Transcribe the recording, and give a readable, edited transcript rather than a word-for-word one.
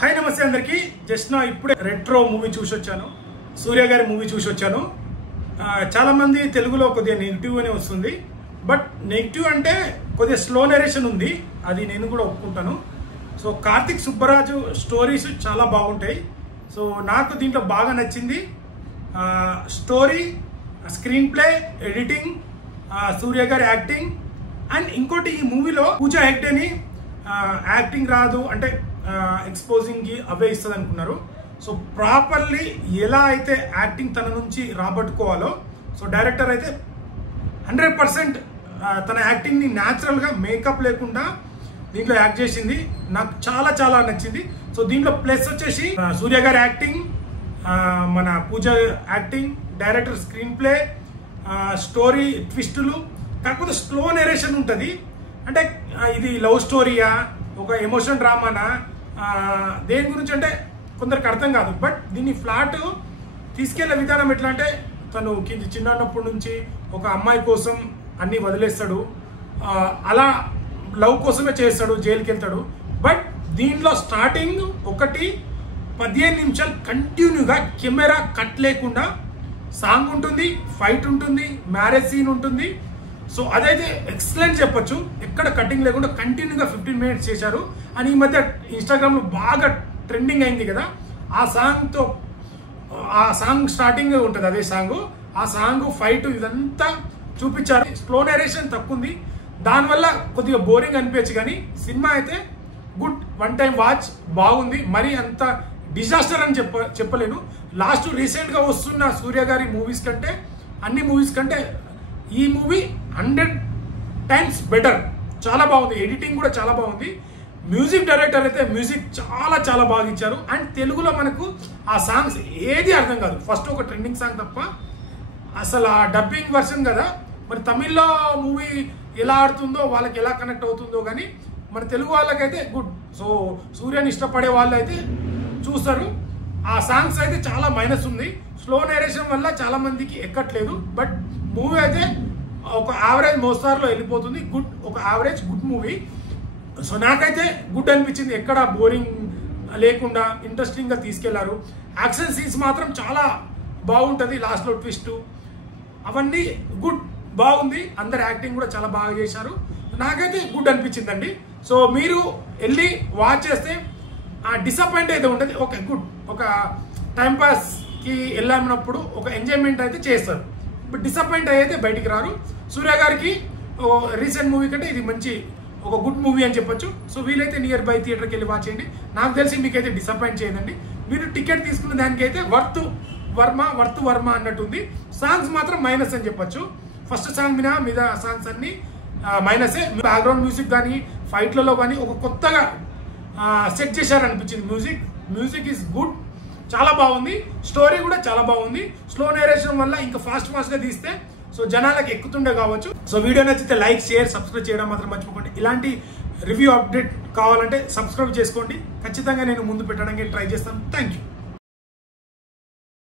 Hi నమస్తే అందరికి just నా ఇప్పుడే రెట్రో మూవీ చూసి వచ్చాను. సూర్య గారి మూవీ చూసి వచ్చాను. చాలా మంది తెలుగులో కొద్దిగా నెగిటివ్ అనే వస్తుంది. బట్ నెగిటివ్ అంటే కొద్దిగా స్లో నరేషన్ ఉంది, అది నేను కూడా ఒప్పుకుంటాను. సో కార్తిక్ సుబ్బరాజు స్టోరీస్ చాలా బాగుంటాయి. సో నాకు దీంట్లో బాగా నచ్చింది స్టోరీ, స్క్రీన్ ప్లే, ఎడిటింగ్, సూర్య గారి యాక్టింగ్. అండ్ ఇంకోటి ఈ మూవీలో పూజా హెగ్డేని యాక్టింగ్ రాదు అంటే ఎక్స్పోజింగ్ కి అవే ఇస్తుంది అనుకున్నారు. సో ప్రాపర్లీ ఎలా అయితే యాక్టింగ్ తన నుంచి రాబట్టుకోవాలో, సో డైరెక్టర్ అయితే 100% తన యాక్టింగ్ ని న్యాచురల్ గా మేకప్ లేకుండా దీంట్లో యాక్ట్ చేసింది. నాకు చాలా చాలా నచ్చింది. సో దీంట్లో ప్లస్ వచ్చేసి సూర్య గారి యాక్టింగ్, మన Pooja acting, director screen play, story ట్విస్టులు. కాకపోతే స్లో నెరేషన్ ఉంటుంది. అంటే ఇది లవ్ స్టోరీయా, ఒక ఎమోషన్ డ్రామానా, దేని గురించి అంటే కొందరికి అర్థం కాదు. బట్ దీన్ని ఫ్లాట్ తీసుకెళ్లే విధానం ఎట్లా అంటే, తను చిన్నప్పటి నుంచి ఒక అమ్మాయి కోసం అన్ని వదిలేస్తాడు, అలా లవ్ కోసమే చేస్తాడు, జైలుకి వెళ్తాడు. బట్ దీంట్లో స్టార్టింగ్ 15 నిమిషాలు కంటిన్యూగా కెమెరా కట్ లేకుండా సాంగ్ ఉంటుంది, ఫైట్ ఉంటుంది, మ్యారేజ్ సీన్ ఉంటుంది. సో అదైతే ఎక్సలెంట్ చెప్పొచ్చు. ఎక్కడ కటింగ్ లేకుండా కంటిన్యూగా 15 మినిట్స్ చేశారు. అని ఈ మధ్య ఇన్స్టాగ్రామ్ లో బాగా ట్రెండింగ్ అయింది కదా, ఆ సాంగ్ స్టార్టింగ్ ఉంటుంది, అదే సాంగ్, ఆ సాంగ్ ఫైట్ ఇదంతా చూపించారు. స్లో నరేషన్ తక్కువ ఉంది, దానివల్ల కొద్దిగా బోరింగ్ అనిపించచ్చు. కానీ సినిమా అయితే గుడ్, వన్ టైం వాచ్, బాగుంది. మరి అంత డిజాస్టర్ అని చెప్పలేను. లాస్ట్ రీసెంట్ గా వస్తున్న సూర్య గారి మూవీస్ కంటే, అన్ని మూవీస్ కంటే ఈ మూవీ 100 టైమ్స్ బెటర్. చాలా బాగుంది, ఎడిటింగ్ కూడా చాలా బాగుంది. మ్యూజిక్ డైరెక్టర్ అయితే మ్యూజిక్ చాలా చాలా బాగా ఇచ్చారు. అండ్ తెలుగులో మనకు ఆ సాంగ్స్ ఏది అర్థం కాదు, ఫస్ట్ ఒక ట్రెండింగ్ సాంగ్ తప్ప. అసలు ఆ డబ్బింగ్ వర్షన్ కదా, మరి తమిళ్లో మూవీ ఎలా ఆడుతుందో వాళ్ళకి ఎలా కనెక్ట్ అవుతుందో, కానీ మన తెలుగు వాళ్ళకైతే గుడ్. సో సూర్యని ఇష్టపడే వాళ్ళు అయితే చూస్తారు. ఆ సాంగ్స్ అయితే చాలా మైనస్ ఉంది, స్లో నేరేషన్ వల్ల చాలా మందికి ఎక్కట్లేదు. బట్ మూవీ అయితే ఒక యావరేజ్ మోస్తార్లో వెళ్ళిపోతుంది. గుడ్, ఒక యావరేజ్ గుడ్ మూవీ. సో నాకైతే గుడ్ అనిపించింది. ఎక్కడ బోరింగ్ లేకుండా ఇంట్రెస్టింగ్ గా తీసుకెళ్లారు. యాక్షన్ సీన్స్ మాత్రం చాలా బాగుంటుంది, లాస్ట్ లో ట్విస్ట్ అవన్నీ గుడ్, బాగుంది. అందరు యాక్టింగ్ కూడా చాలా బాగా చేశారు. నాకైతే గుడ్ అనిపించిందండి. సో మీరు వెళ్ళి వాచ్ చేస్తే ఆ డిసప్పాయింట్ అయితే ఉంటుంది. ఓకే గుడ్, ఒక టైంపాస్ కి వెళ్ళామన్నప్పుడు ఒక ఎంజాయ్మెంట్ అయితే చేస్తారు. బట్ డిసప్పాయింట్ అయితే బయటికి రారు. సూర్య గారికి రీసెంట్ మూవీ కంటే ఇది మంచి ఒక గుడ్ మూవీ అని చెప్పొచ్చు. సో వీలైతే నియర్ బై థియేటర్కి వెళ్ళి వాచ్ చేయండి. నాకు తెలిసి మీకైతే డిసప్పాయింట్ చేయదండి. మీరు టికెట్ తీసుకున్న దానికైతే వర్త్ వర్మ అన్నట్టుంది. సాంగ్స్ మాత్రం మైనస్ అని చెప్పొచ్చు. ఫస్ట్ సాంగ్ మీద సాంగ్స్ అన్ని మైనసే. బ్యాక్గ్రౌండ్ మ్యూజిక్ కానీ ఫైట్లలో కానీ ఒక కొత్తగా సెట్ చేశారనిపించింది. మ్యూజిక్ ఈజ్ గుడ్, చాలా బాగుంది. స్టోరీ కూడా చాలా బాగుంది. స్లో నేరేషన్ వల్ల ఇంకా ఫాస్ట్ గా తీస్తే సో జనాలకు ఎక్కుతుండే కావచ్చు. సో వీడియో నచ్చితే లైక్, షేర్, సబ్స్క్రైబ్ చేయడం మాత్రం మర్చిపోకండి. ఇలాంటి రివ్యూ అప్డేట్ కావాలంటే సబ్స్క్రైబ్ చేసుకోండి. ఖచ్చితంగా నేను ముందు పెట్టడానికి ట్రై చేస్తాను. Thank you.